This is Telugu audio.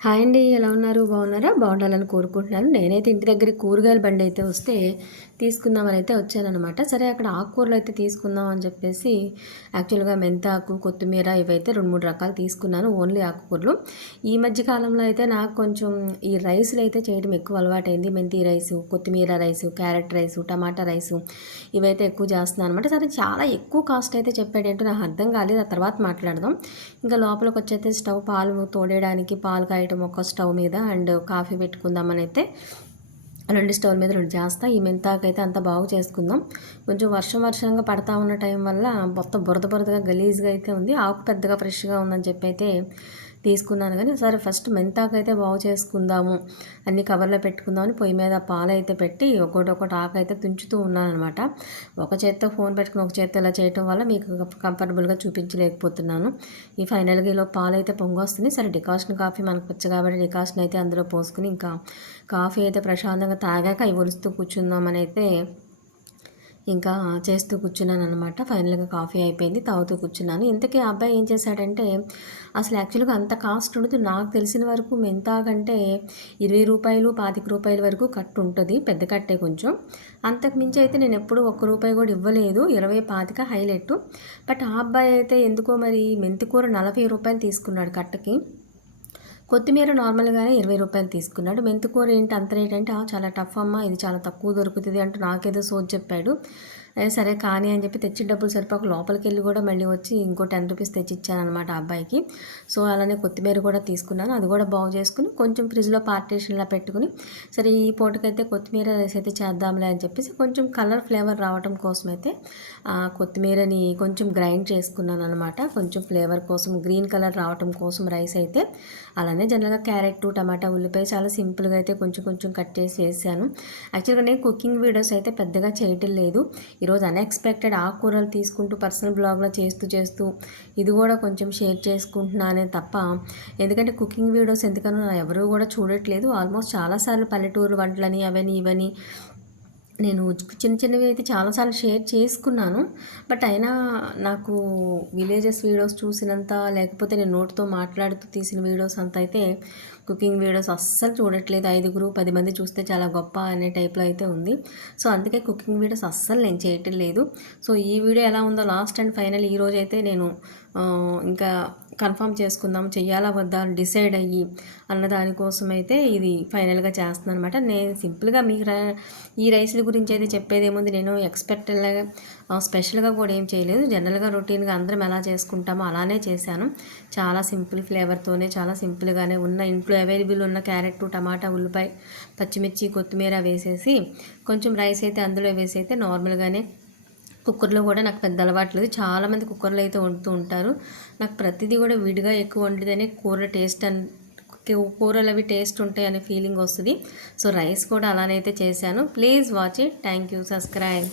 హాయ్ అండి. ఎలా ఉన్నారు? బాగున్నారా? బాగుండాలని కోరుకుంటున్నాను. నేనైతే ఇంటి దగ్గర కూరగాయల బండి అయితే వస్తే తీసుకుందామని అయితే వచ్చాననమాట. సరే అక్కడ ఆకుకూరలు అయితే తీసుకుందాం అని చెప్పేసి యాక్చువల్గా మెంతాకు, కొత్తిమీర ఇవైతే 2, 3 రకాలు తీసుకున్నాను. ఓన్లీ ఆకుకూరలు. ఈ మధ్య కాలంలో అయితే నాకు కొంచెం ఈ రైస్‌లు అయితే చేయడం ఎక్కువ అలవాటైంది. మెంతి రైసు, కొత్తిమీర రైసు, క్యారెట్ రైసు, టమాటా రైసు ఇవైతే ఎక్కువ చేస్తున్నాను అనమాట. సరే చాలా ఎక్కువ కాస్ట్ అయితే చెప్పాడేంటో నాకు అర్థం కాలేదు. ఆ తర్వాత మాట్లాడదాం. ఇంకా లోపలికొచ్చైతే స్టవ్ పాలు తోడేయడానికి పాలు కాయటం ఒక స్టవ్ మీద అండ్ కాఫీ పెట్టుకుందామని అయితే 2 స్టవ్‌ల మీద 2 చేస్తా. ఈ మెంతాకైతే అంత బాగు చేసుకుందాం. కొంచెం వర్షంగా పడతా ఉన్న టైం వల్ల మొత్తం బురదగా గలీజ్‌గా అయితే ఉంది. ఆకు పెద్దగా ఫ్రెష్‌గా ఉందని చెప్పి అయితే తీసుకున్నాను కానీ సరే ఫస్ట్ మెంతాకైతే బాగు చేసుకుందాము. అన్ని కవర్‌లో పెట్టుకుందామని పొయ్యి మీద పాలైతే పెట్టి ఒక్కోటి ఆకైతే తుంచుతూ ఉన్నాననమాట. ఒక చేత్తో ఫోన్ పెట్టుకుని ఒక చేత్తో ఇలా చేయటం వల్ల మీకు కంఫర్టబుల్‌గా చూపించలేకపోతున్నాను. ఈ ఫైనల్‌గా ఈలోపు పాలైతే పొంగొస్తుంది. సరే డికాషన్ కాఫీ మనకు వచ్చు కాబట్టి డికాషన్ అయితే అందులో పోసుకొని ఇంకా కాఫీ అయితే ప్రశాంతంగా తాగాక అవి ఒలుస్తూ కూర్చుందామని అయితే ఇంకా చేస్తూ కూర్చున్నాననమాట. ఫైనల్‌గా కాఫీ అయిపోయింది. తాగుతూ కూర్చున్నాను. ఇంతకీ ఆ అబ్బాయి ఏం చేశాడంటే అసలు యాక్చువల్‌గా అంత కాస్ట్ ఉండదు. నాకు తెలిసిన వరకు మెంతాకంటే రూ. 20, రూ. 25 వరకు కట్టు ఉంటది. పెద్ద కట్టే కొంచెం. అంతకు మించి అయితే నేనెప్పుడూ రూ. 1 కూడా ఇవ్వలేదు. 20, 25 హైలెట్టు. బట్ ఆ అబ్బాయి అయితే ఎందుకో మరి మెంతికూర రూ. 40 తీసుకున్నాడు కట్టకి. కొత్తిమీర నార్మల్‌గానే రూ. 20 తీసుకున్నాడు. మెంతికూర ఏంటి అంత రేట్ అంటే, చాలా టఫ్ అమ్మా ఇది చాలా తక్కువ దొరుకుతది అంటూ నాకేదో సోది చెప్పాడు. సరే కానీ అని చెప్పి తెచ్చిన డబ్బులు సరిపోక లోపలికెళ్ళి కూడా మళ్ళీ వచ్చి ఇంకో రూ. 10 తెచ్చిచ్చాననమాట ఆ అబ్బాయికి. సో, అలానే కొత్తిమీర కూడా తీసుకున్నాను. అది కూడా బాగు చేసుకొని కొంచెం ఫ్రిడ్జ్‌లో పార్టీషన్‌లా పెట్టుకొని, సరే ఈ పూటకైతే కొత్తిమీర రైస్ అయితే చేద్దాంలే అని చెప్పేసి కొంచెం కలర్ ఫ్లేవర్ రావటం కోసమైతే కొత్తిమీరని కొంచెం గ్రైండ్ చేసుకున్నాననమాట. కొంచెం ఫ్లేవర్ కోసం గ్రీన్ కలర్ రావటం కోసం రైస్ అయితే. అలానే జనరల్‌గా క్యారెట్, టమాటా, ఉల్లిపాయ చాలా సింపుల్‌గా అయితే కొంచెం కట్ చేసి వేసాను. యాక్చువల్‌గా నేను కుకింగ్ వీడియోస్ అయితే పెద్దగా చేయటం లేదు. ఈరోజు అన్ఎక్స్‌పెక్టెడ్ ఆకుకూరలు తీసుకుంటూ పర్సనల్ బ్లాగ్‌లో చేస్తూ ఇది కూడా కొంచెం షేర్ చేసుకుంటున్నానే తప్ప ఎందుకంటే కుకింగ్ వీడియోస్ ఎందుకనో ఎవరు కూడా చూడట్లేదు. ఆల్మోస్ట్ చాలాసార్లు పల్లెటూరు వంటలని అవని ఇవని నేను చిన్నవి అయితే చాలాసార్లు షేర్ చేసుకున్నాను. బట్ అయినా నాకు విలేజెస్ వీడియోస్ చూసినంత లేకపోతే నేను నోటితో మాట్లాడుతూ తీసిన వీడియోస్ అంత అయితే కుకింగ్ వీడియోస్ అస్సలు చూడట్లేదు. 5, 10 మంది చూస్తే చాలా గొప్ప అనే టైప్లో అయితే ఉంది. సో అందుకే కుకింగ్ వీడియోస్ అస్సలు నేను చేయటం లేదు. సో ఈ వీడియో ఎలా ఉందో లాస్ట్ అండ్ ఫైనల్ ఈరోజు అయితే నేను ఇంకా కన్ఫర్మ్ చేసుకుందాం చెయ్యాలా వద్దా డిసైడ్ అయ్యి అన్న దానికోసం అయితే ఇది ఫైనల్గా చేస్తున్నాను అనమాట. నేను సింపుల్గా మీకు ఈ రైస్ల గురించి అయితే చెప్పేది ఏముంది, నేను ఎక్స్పెక్టెడ్లాగా స్పెషల్గా కూడా ఏం చేయలేదు. జనరల్గా రొటీన్గా అందరం ఎలా చేసుకుంటామో అలానే చేశాను. చాలా సింపుల్ ఫ్లేవర్తోనే చాలా సింపుల్గానే ఉన్న ఇంట్లో అవైలబుల్ ఉన్న క్యారెట్, టమాటా, ఉల్లిపాయ, పచ్చిమిర్చి, కొత్తిమీర వేసేసి కొంచెం రైస్ అయితే అందులో వేసి అయితే నార్మల్గానే కుక్కర్లో కూడా నాకు పెద్ద అలవాట్లేదు. చాలామంది కుక్కర్లో అయితే వండుతూ ఉంటారు. నాకు ప్రతిదీ కూడా విడిగా ఎక్కువ వండితేనే కూర టేస్ట్ కూరలు అవి టేస్ట్ ఉంటాయి అనే ఫీలింగ్ వస్తుంది. సో రైస్ కూడా అలానైతే చేశాను. Please watch it. Thank you. Subscribe.